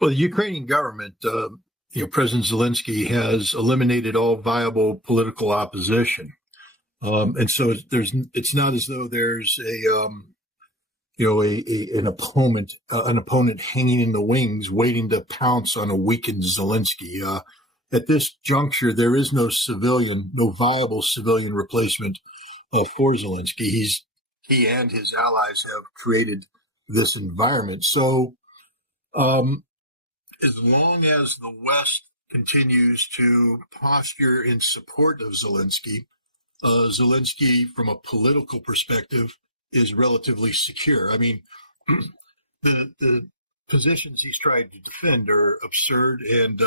Well, the Ukrainian government, President Zelensky has eliminated all viable political opposition, and so it's not as though there's an opponent hanging in the wings, waiting to pounce on a weakened Zelensky. At this juncture, there is no viable civilian replacement for Zelensky. He and his allies have created this environment. So, as long as the West continues to posture in support of Zelensky, from a political perspective, is relatively secure. I mean, the positions he's tried to defend are absurd, and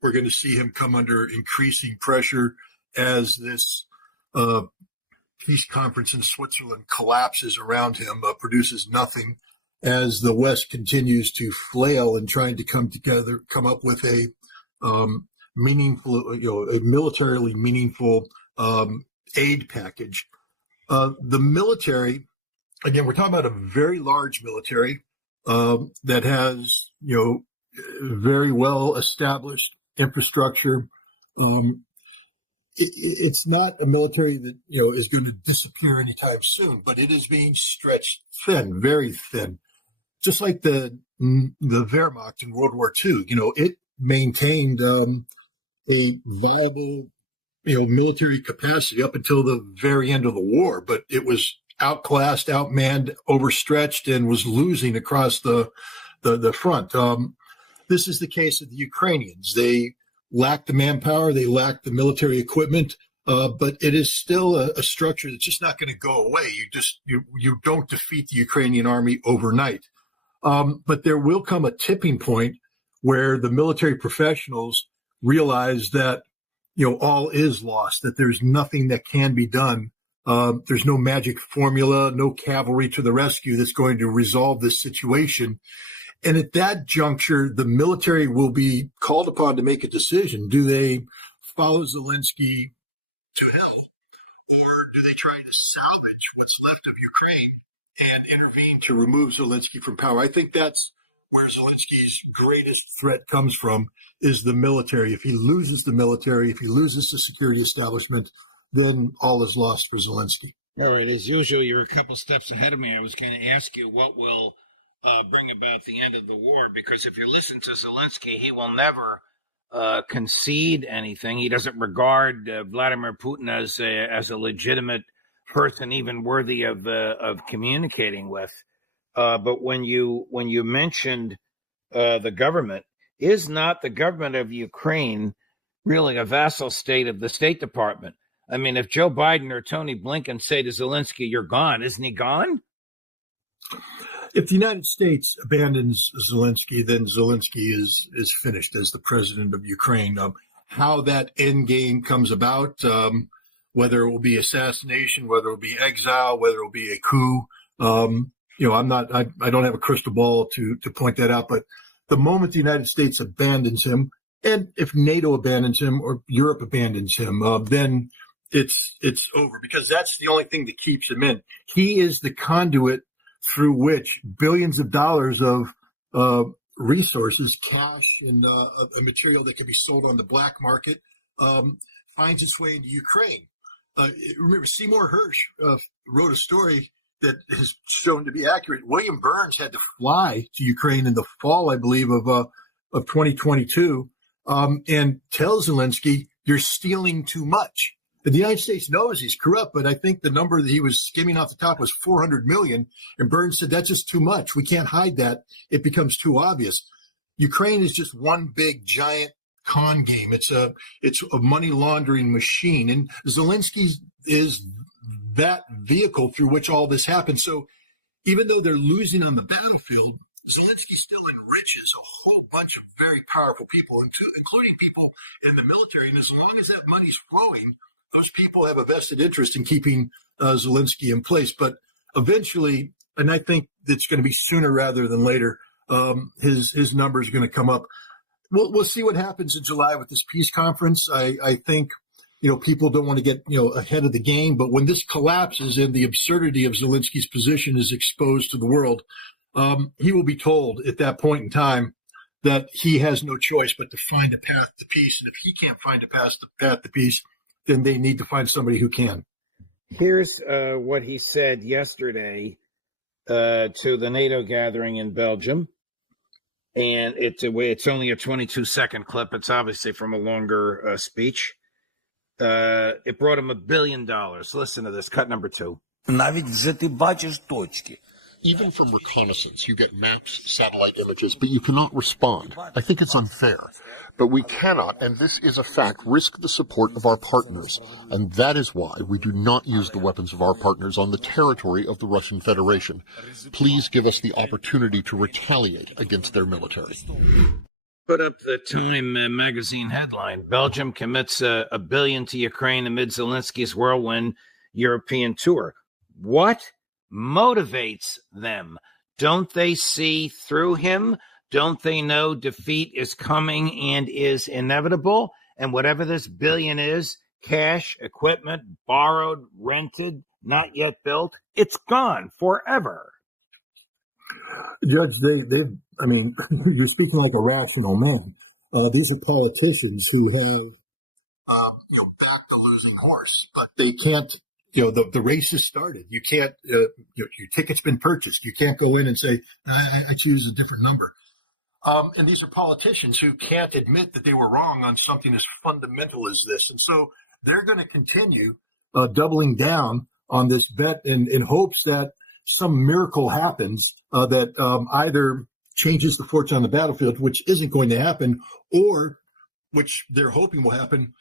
we're going to see him come under increasing pressure as this peace conference in Switzerland collapses around him, produces nothing, as the West continues to flail in trying to come up with a meaningful, a militarily meaningful aid package. The military, again, we're talking about a very large military that has, very well established infrastructure. It's not a military that, is going to disappear anytime soon, but it is being stretched thin, very thin. Just like the Wehrmacht in World War II, it maintained a viable, military capacity up until the very end of the war, but it was outclassed, outmanned, overstretched, and was losing across the front. This is the case of the Ukrainians. They lack the manpower, they lack the military equipment, but it is still a structure that's just not going to go away. You don't defeat the Ukrainian army overnight. But there will come a tipping point where the military professionals realize that, all is lost, that there's nothing that can be done. There's no magic formula, no cavalry to the rescue that's going to resolve this situation. And at that juncture, the military will be called upon to make a decision. Do they follow Zelensky to hell, or do they try to salvage what's left of Ukraine and intervene to remove Zelensky from power? I think that's where Zelensky's greatest threat comes from, is the military. If he loses the military, if he loses the security establishment, then all is lost for Zelensky. All right. As usual, you're a couple steps ahead of me. I was going to ask you what will bring about the end of the war, because if you listen to Zelensky, he will never concede anything. He doesn't regard Vladimir Putin as a legitimate person, even worthy of communicating with. But when you mentioned the government, is not the government of Ukraine really a vassal state of the State Department? I mean, if Joe Biden or Tony Blinken say to Zelensky, "You're gone," isn't he gone? If the United States abandons Zelensky, then Zelensky is finished as the president of Ukraine. How that end game comes about, whether it will be assassination, whether it will be exile, whether it will be a coup, I don't have a crystal ball to point that out. But the moment the United States abandons him, and if NATO abandons him or Europe abandons him, then it's over, because that's the only thing that keeps him in. He is the conduit through which billions of dollars of resources, cash, and material that can be sold on the black market finds its way into Ukraine. Remember, Seymour Hersh wrote a story that is shown to be accurate. William Burns had to fly to Ukraine in the fall, I believe, of 2022, and tell Zelensky, "You're stealing too much." The United States knows he's corrupt, but I think the number that he was skimming off the top was 400 million. And Burns said, "That's just too much. We can't hide that. It becomes too obvious." Ukraine is just one big giant con game. It's a money laundering machine. And Zelensky is that vehicle through which all this happens. So even though they're losing on the battlefield, Zelensky still enriches a whole bunch of very powerful people, including people in the military. And as long as that money's flowing, those people have a vested interest in keeping Zelensky in place. But eventually, and I think it's going to be sooner rather than later, his numbers are going to come up. We'll see what happens in July with this peace conference. I think, people don't want to get, ahead of the game. But when this collapses and the absurdity of Zelensky's position is exposed to the world, he will be told at that point in time that he has no choice but to find a path to peace. And if he can't find a path to peace, then they need to find somebody who can. Here's what he said yesterday to the NATO gathering in Belgium. And it's only a 22-second clip. It's obviously from a longer speech. It brought him $1 billion. Listen to this, cut number 2. Even from reconnaissance, you get maps, satellite images, but you cannot respond. I think it's unfair. But we cannot, and this is a fact, risk the support of our partners. And that is why we do not use the weapons of our partners on the territory of the Russian Federation. Please give us the opportunity to retaliate against their military. Put up the Time magazine headline: Belgium commits $1 billion to Ukraine amid Zelensky's whirlwind European tour. What motivates them? Don't they see through him? Don't they know defeat is coming and is inevitable? And whatever this billion is, cash, equipment, borrowed, rented, not yet built, it's gone forever. Judge, you're speaking like a rational man. These are politicians who have, backed a losing horse, but they can't. The race has started. You can't. Your ticket's been purchased. You can't go in and say, I choose a different number. And these are politicians who can't admit that they were wrong on something as fundamental as this, and so they're going to continue doubling down on this bet in hopes that some miracle happens that either changes the fortune on the battlefield, which isn't going to happen, or which they're hoping will happen,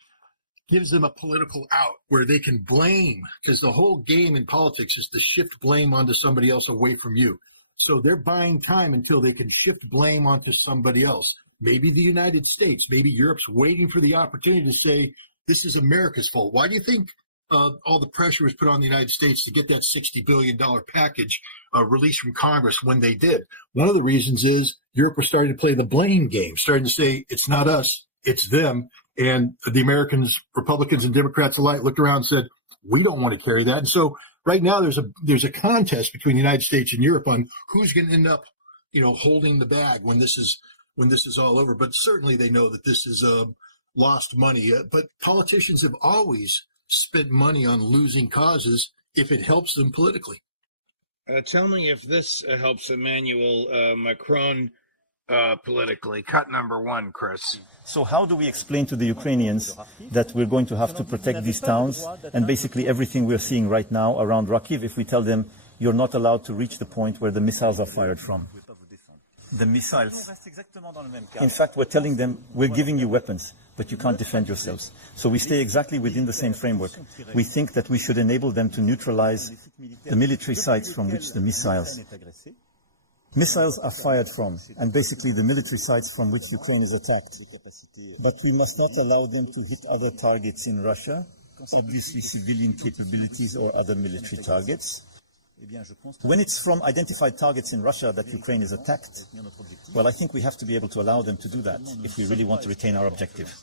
gives them a political out where they can blame, because the whole game in politics is to shift blame onto somebody else away from you. So they're buying time until they can shift blame onto somebody else. Maybe the United States, maybe Europe's waiting for the opportunity to say, this is America's fault. Why do you think all the pressure was put on the United States to get that $60 billion package released from Congress when they did? One of the reasons is Europe was starting to play the blame game, starting to say, it's not us, it's them. And the Americans, Republicans and Democrats alike, looked around and said, we don't want to carry that. And so right now there's a contest between the United States and Europe on who's going to end up, holding the bag when this is all over. But certainly they know that this is lost money. But politicians have always spent money on losing causes if it helps them politically. Tell me if this helps Emmanuel Macron politically. Cut number 1, Chris. So how do we explain to the Ukrainians that we're going to have to protect these towns and basically everything we're seeing right now around Kharkiv if we tell them you're not allowed to reach the point where the missiles are fired from? The missiles. In fact, we're telling them we're giving you weapons, but you can't defend yourselves. So we stay exactly within the same framework. We think that we should enable them to neutralize the military sites from which the missiles are fired from, and basically the military sites from which Ukraine is attacked. But we must not allow them to hit other targets in Russia, obviously civilian capabilities or other military targets. When it's from identified targets in Russia that Ukraine is attacked, well, I think we have to be able to allow them to do that if we really want to retain our objective.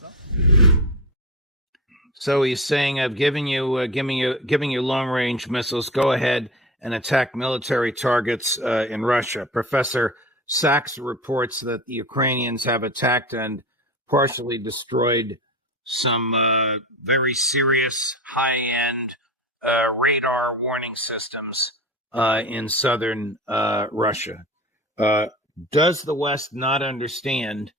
So he's saying, "I've given you long-range missiles. Go ahead and attack military targets in Russia." Professor Sachs reports that the Ukrainians have attacked and partially destroyed some very serious high-end radar warning systems in southern Russia. Does the West not understand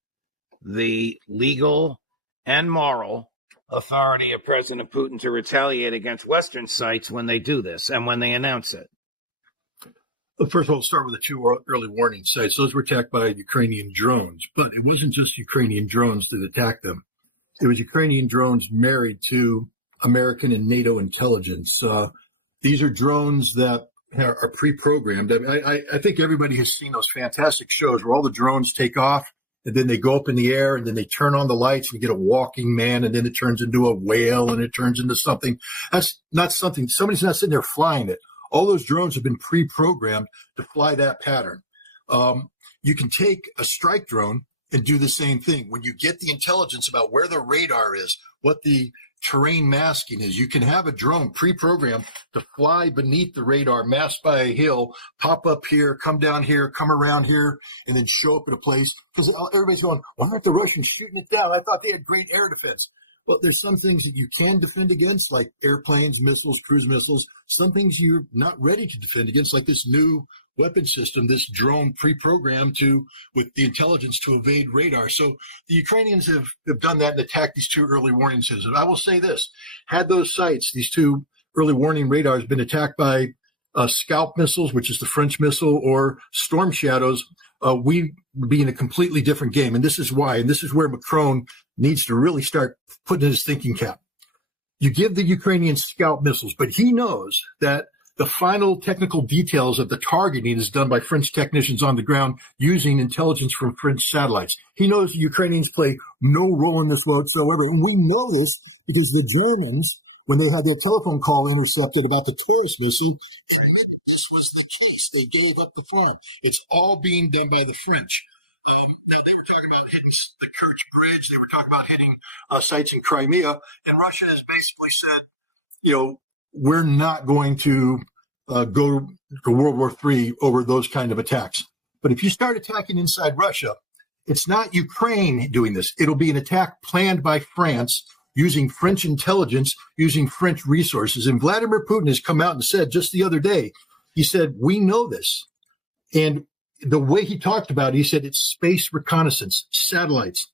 the legal and moral authority of President Putin to retaliate against Western sites when they do this and when they announce it? First of all, we'll start with the 2 early warning sites. Those were attacked by Ukrainian drones, but it wasn't just Ukrainian drones that attacked them. It was Ukrainian drones married to American and NATO intelligence. These are drones that are pre-programmed. I think everybody has seen those fantastic shows where all the drones take off and then they go up in the air and then they turn on the lights and you get a walking man and then it turns into a whale and it turns into something. That's not something, somebody's not sitting there flying it. All those drones have been pre-programmed to fly that pattern. You can take a strike drone and do the same thing. When you get the intelligence about where the radar is, what the terrain masking is. You can have a drone pre-programmed to fly beneath the radar, masked by a hill, pop up here, come down here, come around here, and then show up at a place. Because everybody's going, why aren't the Russians shooting it down? I thought they had great air defense. Well, there's some things that you can defend against, like airplanes, missiles, cruise missiles. Some things you're not ready to defend against, like this new weapon system, this drone pre-programmed with the intelligence to evade radar. So the Ukrainians have done that and attacked these two early warning systems. I will say this, had those sites, these two early warning radars, been attacked by Scalp missiles, which is the French missile, or Storm Shadows, we would be in a completely different game. And this is why, and this is where Macron needs to really start putting his thinking cap. You give the Ukrainians Scalp missiles, but he knows that the final technical details of the targeting is done by French technicians on the ground using intelligence from French satellites. He knows the Ukrainians play no role in this whatsoever. And we know this because the Germans, when they had their telephone call intercepted about the Taurus missile, this was the case. They gave up the farm. It's all being done by the French. They were talking about hitting the Kerch Bridge. They were talking about hitting sites in Crimea. And Russia has basically said, we're not going to go to World War III over those kind of attacks. But if you start attacking inside Russia, it's not Ukraine doing this. It'll be an attack planned by France using French intelligence, using French resources. And Vladimir Putin has come out and said just the other day, he said, we know this. And the way he talked about it, he said it's space reconnaissance, satellites.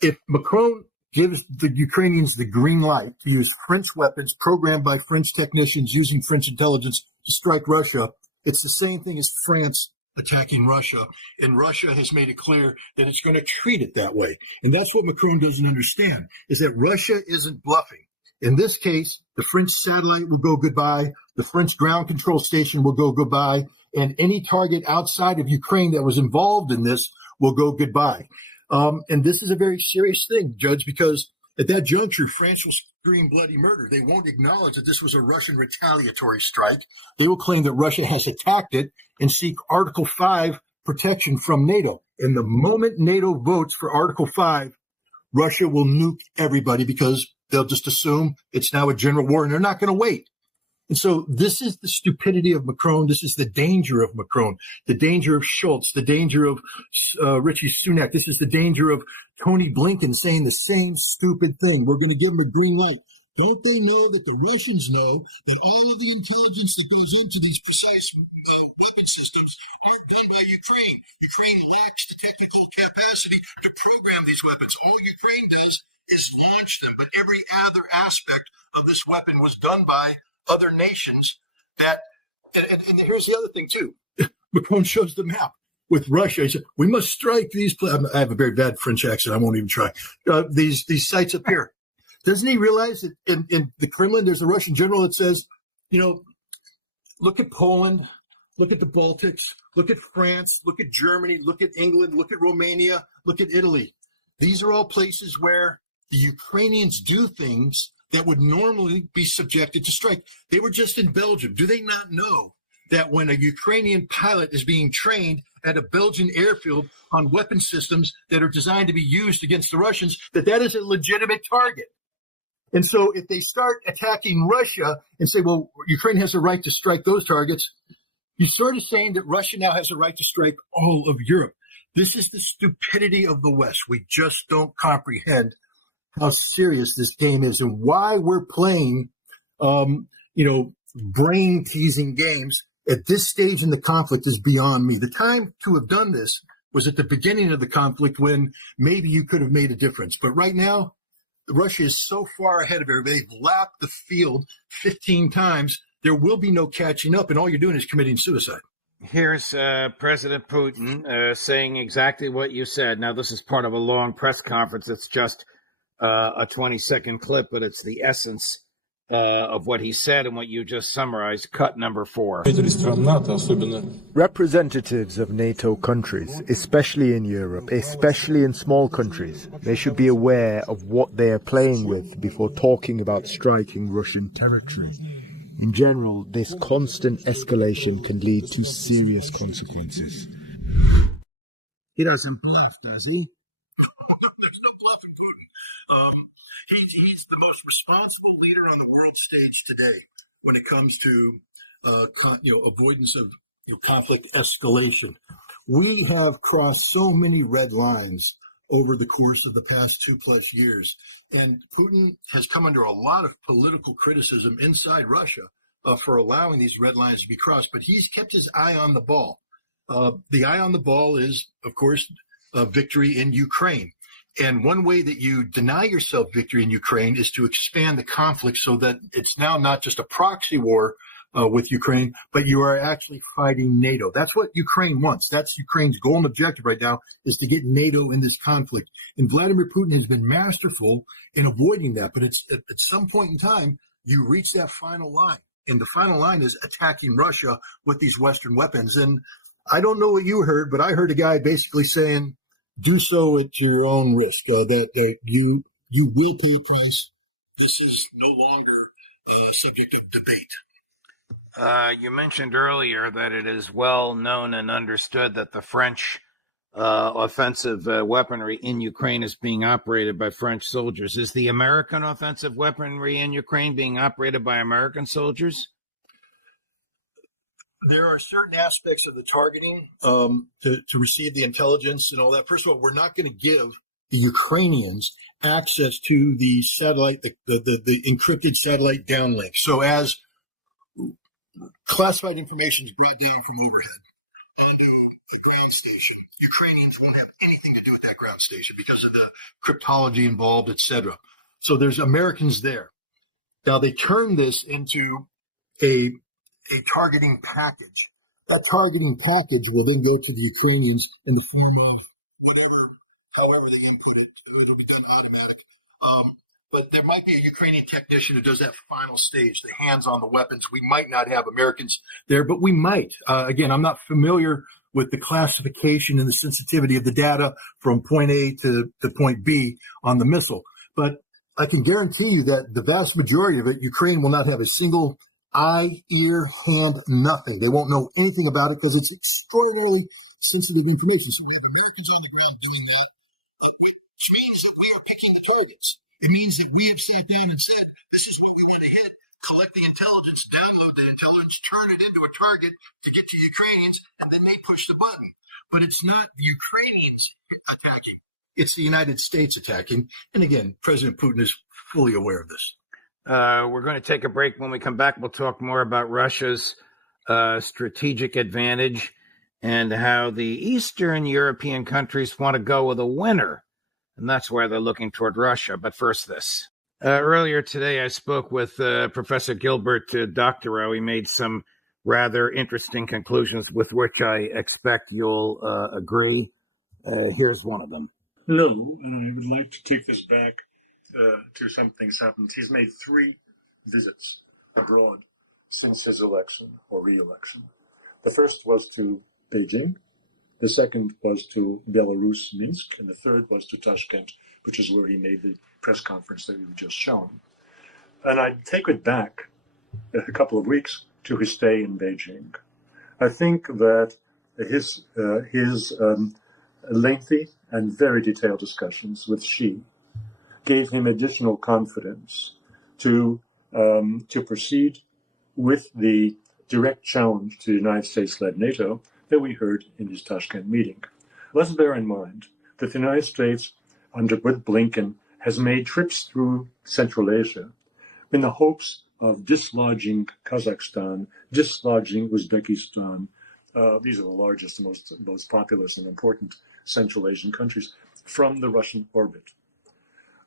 If Macron gives the Ukrainians the green light to use French weapons programmed by French technicians using French intelligence to strike Russia, it's the same thing as France attacking Russia. And Russia has made it clear that it's going to treat it that way. And that's what Macron doesn't understand, is that Russia isn't bluffing. In this case, the French satellite will go goodbye, the French ground control station will go goodbye, and any target outside of Ukraine that was involved in this will go goodbye. And this is a very serious thing, Judge, because at that juncture, France will scream bloody murder. They won't acknowledge that this was a Russian retaliatory strike. They will claim that Russia has attacked it and seek Article 5 protection from NATO. And the moment NATO votes for Article 5, Russia will nuke everybody because they'll just assume it's now a general war and they're not going to wait. And so this is the stupidity of Macron. This is the danger of Macron, the danger of Schultz, the danger of Richie Sunak. This is the danger of Tony Blinken saying the same stupid thing. We're going to give them a green light. Don't they know that the Russians know that all of the intelligence that goes into these precise weapon systems aren't done by Ukraine? Ukraine lacks the technical capacity to program these weapons. All Ukraine does is launch them. But every other aspect of this weapon was done by other nations. And here's the other thing too. Macron shows the map with Russia. He said, we must strike these. I have a very bad French accent. I won't even try. These sites up here. Doesn't he realize that in the Kremlin, there's a Russian general that says, look at Poland, look at the Baltics, look at France, look at Germany, look at England, look at Romania, look at Italy. These are all places where the Ukrainians do things that would normally be subjected to strike. They were just in Belgium. Do they not know that when a Ukrainian pilot is being trained at a Belgian airfield on weapon systems that are designed to be used against the Russians, that is a legitimate target? And so if they start attacking Russia and say, well, Ukraine has a right to strike those targets, you're sort of saying that Russia now has a right to strike all of Europe. This is the stupidity of the West. We just don't comprehend how serious this game is and why we're playing, brain-teasing games at this stage in the conflict is beyond me. The time to have done this was at the beginning of the conflict when maybe you could have made a difference. But right now, Russia is so far ahead of everybody. They've lapped the field 15 times. There will be no catching up, and all you're doing is committing suicide. Here's President Putin saying exactly what you said. Now, this is part of a long press conference. It's just a 20-second clip, but it's the essence of what he said and what you just summarized. Cut number 4. Representatives of NATO countries, especially in Europe, especially in small countries, they should be aware of what they are playing with before talking about striking Russian territory. In general, this constant escalation can lead to serious consequences. He doesn't bluff, does he? There's no bluff in Putin. He's the most responsible leader on the world stage today when it comes to avoidance of conflict escalation. We have crossed so many red lines over the course of the past 2+ years, and Putin has come under a lot of political criticism inside Russia for allowing these red lines to be crossed. But he's kept his eye on the ball. The eye on the ball is, of course, victory in Ukraine. And one way that you deny yourself victory in Ukraine is to expand the conflict so that it's now not just a proxy war with Ukraine, but you are actually fighting NATO. That's what Ukraine wants. That's Ukraine's goal and objective right now, is to get NATO in this conflict. And Vladimir Putin has been masterful in avoiding that. But it's at some point in time, you reach that final line. And the final line is attacking Russia with these Western weapons. And I don't know what you heard, but I heard a guy basically saying, do so at your own risk, that you will pay a price. This is no longer subject of debate. You mentioned earlier that it is well known and understood that the French offensive weaponry in Ukraine is being operated by French soldiers. Is the American offensive weaponry in Ukraine being operated by American soldiers? There are certain aspects of the targeting to receive the intelligence and all that. First of all, we're not going to give the Ukrainians access to the satellite, the encrypted satellite downlink. So as classified information is brought down from overhead onto the ground station, Ukrainians won't have anything to do with that ground station because of the cryptology involved, etc. So there's Americans there. Now they turn this into a targeting package. That targeting package will then go to the Ukrainians in the form of however they input it. It'll be done automatic. But there might be a Ukrainian technician who does that final stage, the hands on the weapons. We might not have Americans there, but we might. Again, I'm not familiar with the classification and the sensitivity of the data from point A to point B on the missile. But I can guarantee you that the vast majority of it, Ukraine will not have a single eye, ear, hand, nothing. They won't know anything about it because it's extraordinarily sensitive information. So we have Americans on the ground doing that, which means that we are picking the targets. It means that we have sat down and said, this is what we want to hit, collect the intelligence, download the intelligence, turn it into a target to get to Ukrainians, and then they push the button. But it's not the Ukrainians attacking. It's the United States attacking. And again, President Putin is fully aware of this. We're going to take a break. When we come back, we'll talk more about Russia's strategic advantage and how the Eastern European countries want to go with a winner. And that's why they're looking toward Russia. But first, this. Earlier today, I spoke with Professor Gilbert Doctorow. He made some rather interesting conclusions with which I expect you'll agree. Here's one of them. Hello, and I would like to take this back to something's happened. He's made 3 visits abroad since his election or re-election. The first was to Beijing, the second was to Belarus, Minsk, and the third was to Tashkent, which is where he made the press conference that we've just shown. And I'd take it back a couple of weeks to his stay in Beijing. I think that his lengthy and very detailed discussions with Xi gave him additional confidence to proceed with the direct challenge to the United States-led NATO that we heard in his Tashkent meeting. Let's bear in mind that the United States, with Blinken, has made trips through Central Asia in the hopes of dislodging Kazakhstan, dislodging Uzbekistan. These are the largest, most populous and important Central Asian countries from the Russian orbit.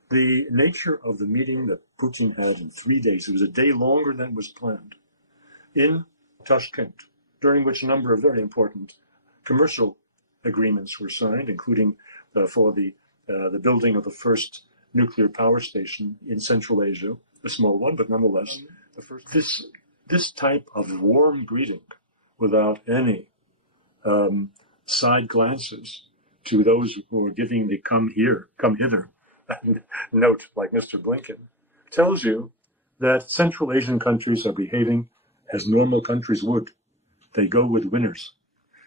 The nature of the meeting that Putin had in 3 days, it was a day longer than was planned, in Tashkent, during which a number of very important commercial agreements were signed, including for the building of the first nuclear power station in Central Asia, a small one, but nonetheless, the first. This type of warm greeting, without any side glances to those who are giving the come hither note, like Mr. Blinken, tells you that Central Asian countries are behaving as normal countries would. They go with winners.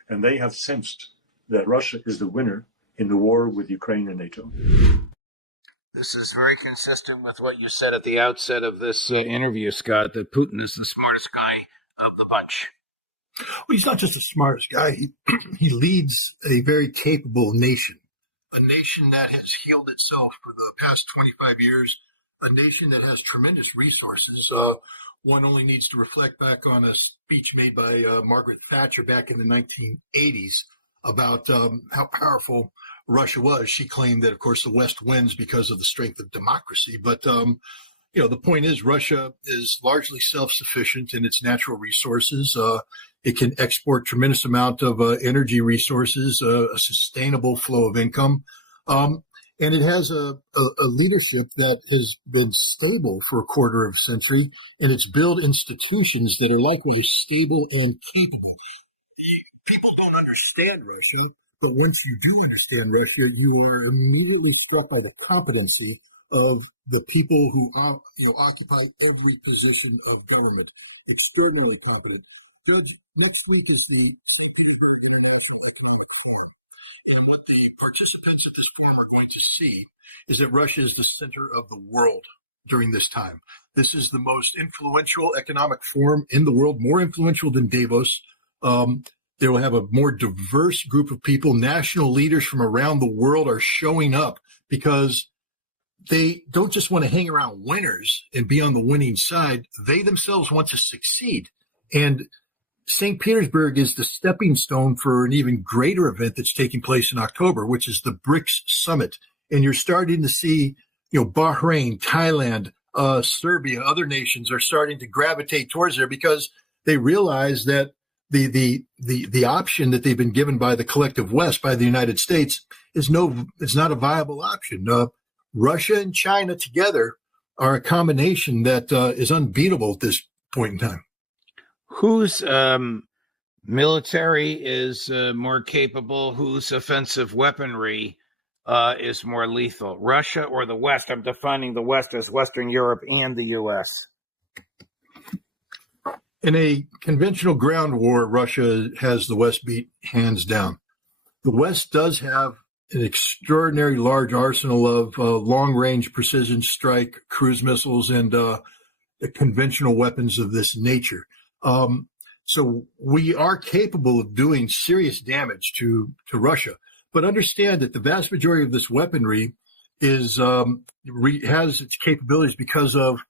And they have sensed that Russia is the winner in the war with Ukraine and NATO. This is very consistent with what you said at the outset of this interview, Scott, that Putin is the smartest guy of the bunch. Well, he's not just the smartest guy. He leads a very capable nation, a nation that has healed itself for the past 25 years, a nation that has tremendous resources. One only needs to reflect back on a speech made by Margaret Thatcher back in the 1980s about how powerful Russia was. She claimed that, of course, the West wins because of the strength of democracy. But, the point is Russia is largely self-sufficient in its natural resources. It can export tremendous amount of energy resources, a sustainable flow of income. And it has a leadership that has been stable for a quarter of a century, and it's built institutions that are likewise stable and capable. People don't understand Russia, but once you do understand Russia, you are immediately struck by the competency of the people who occupy every position of government. Extraordinarily competent. Judge, next week is the... And what the participants of this forum are going to see is that Russia is the center of the world during this time. This is the most influential economic forum in the world, more influential than Davos. They will have a more diverse group of people. National leaders from around the world are showing up because they don't just want to hang around winners and be on the winning side. They themselves want to succeed. And St. Petersburg is the stepping stone for an even greater event that's taking place in October, which is the BRICS summit. And you're starting to see, Bahrain, Thailand, Serbia, other nations are starting to gravitate towards there because they realize that the option that they've been given by the collective West, by the United States, it's not a viable option. Russia and China together are a combination that is unbeatable at this point in time. Whose military is more capable? Whose offensive weaponry is more lethal? Russia or the West? I'm defining the West as Western Europe and the U.S. In a conventional ground war, Russia has the West beat hands down. The West does have an extraordinary large arsenal of long-range precision strike cruise missiles and conventional weapons of this nature. So we are capable of doing serious damage to Russia. But understand that the vast majority of this weaponry is has its capabilities because of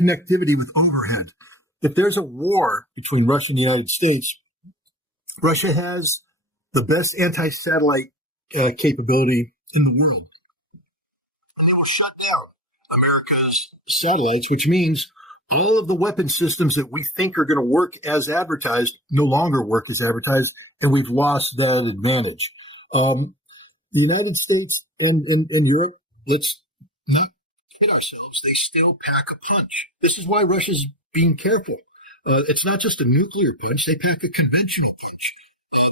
connectivity with overhead. If there's a war between Russia and the United States, Russia has the best anti-satellite capability in the world. And it will shut down America's satellites, which means all of the weapon systems that we think are going to work as advertised no longer work as advertised, and we've lost that advantage. The United States and Europe, let's not kid ourselves, they still pack a punch. This is why Russia's being careful. It's not just a nuclear punch, they pack a conventional punch.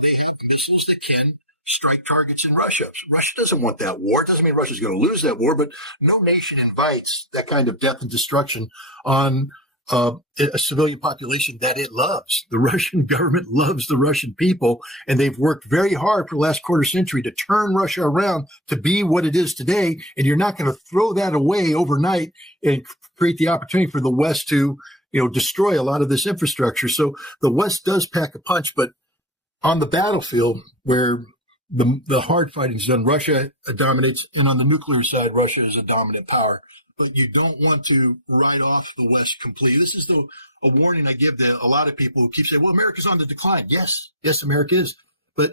They have missiles that can strike targets in Russia. Russia doesn't want that war. It doesn't mean Russia's going to lose that war, but no nation invites that kind of death and destruction on a civilian population that it loves. The Russian government loves the Russian people, and they've worked very hard for the last quarter century to turn Russia around to be what it is today, and you're not going to throw that away overnight and create the opportunity for the West to destroy a lot of this infrastructure. So the West does pack a punch, but on the battlefield where the hard fighting is done, Russia dominates, and on the nuclear side, Russia is a dominant power. But you don't want to write off the West completely. This is a warning I give to a lot of people who keep saying, well, America's on the decline. Yes, America is. But,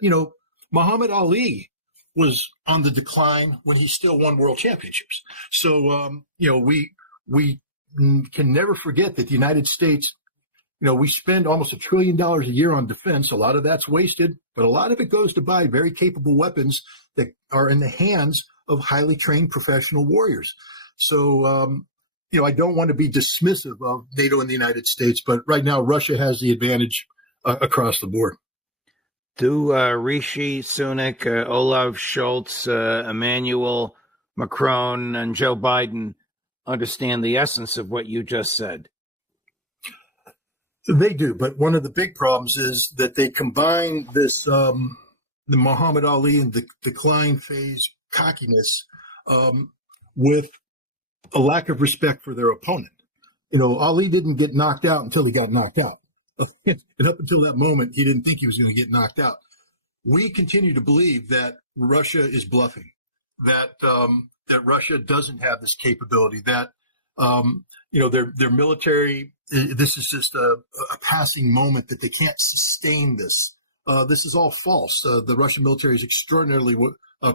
Muhammad Ali was on the decline when he still won world championships. So, we can never forget that the United States, we spend almost $1 trillion a year on defense. A lot of that's wasted, but a lot of it goes to buy very capable weapons that are in the hands of highly trained professional warriors. So, I don't want to be dismissive of NATO and the United States, but right now Russia has the advantage across the board. Do Rishi Sunak, Olaf Scholz, Emmanuel Macron, and Joe Biden understand the essence of what you just said? They do, but one of the big problems is that they combine this, the Muhammad Ali and the decline phase cockiness with a lack of respect for their opponent. Ali didn't get knocked out until he got knocked out. And up until that moment, he didn't think he was going to get knocked out. We continue to believe that Russia is bluffing, that Russia doesn't have this capability, that their military. This is just a passing moment, that they can't sustain this. This is all false. The Russian military is extraordinarily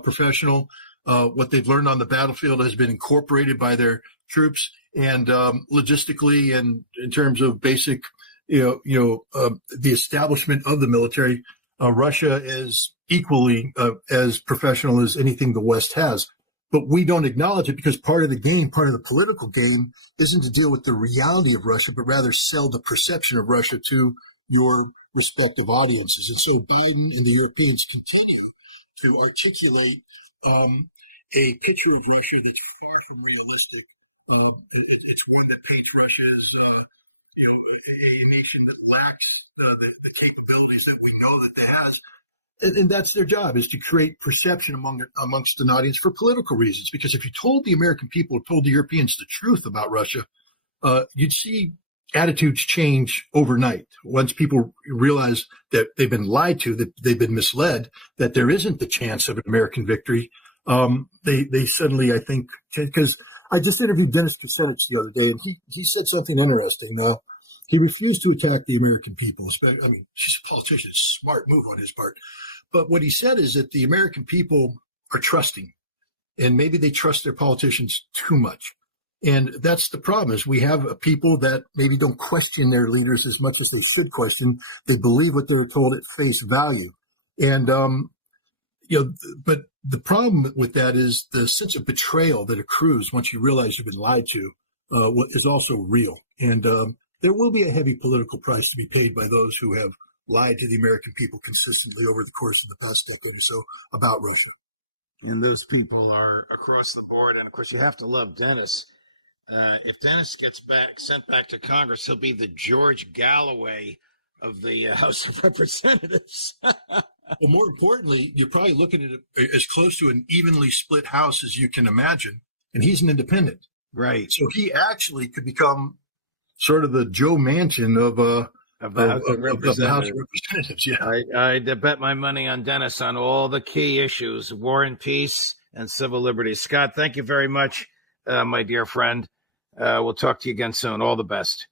professional. What they've learned on the battlefield has been incorporated by their troops, and logistically, and in terms of basic, the establishment of the military, Russia is equally as professional as anything the West has. But we don't acknowledge it because part of the game, part of the political game, isn't to deal with the reality of Russia, but rather sell the perception of Russia to your respective audiences. And so Biden and the Europeans continue to articulate a picture of Russia that's far from realistic. It's one that paints Russia as a nation that lacks the capabilities that we know that it has. And that's their job, is to create perception amongst an audience for political reasons. Because if you told the American people, or told the Europeans the truth about Russia, you'd see attitudes change overnight. Once people realize that they've been lied to, that they've been misled, that there isn't the chance of an American victory, they suddenly, I think, because I just interviewed Dennis Kucinich the other day, and he said something interesting. He refused to attack the American people. I mean, she's a politician, smart move on his part. But what he said is that the American people are trusting, and maybe they trust their politicians too much. And that's the problem, is we have a people that maybe don't question their leaders as much as they should question. They believe what they're told at face value. And, but the problem with that is the sense of betrayal that accrues once you realize you've been lied to is also real. And there will be a heavy political price to be paid by those who have lied to the American people consistently over the course of the past decade or so about Russia. And those people are across the board. And of course, you have to love Dennis. If Dennis gets sent back to Congress, he'll be the George Galloway of the House of Representatives. Well, more importantly, you're probably looking at it as close to an evenly split House as you can imagine. And he's an independent. Right. So he actually could become sort of the Joe Manchin of the House of Representatives. Yeah. I bet my money on Dennis on all the key issues, war and peace and civil liberties. Scott, thank you very much, my dear friend. We'll talk to you again soon. All the best.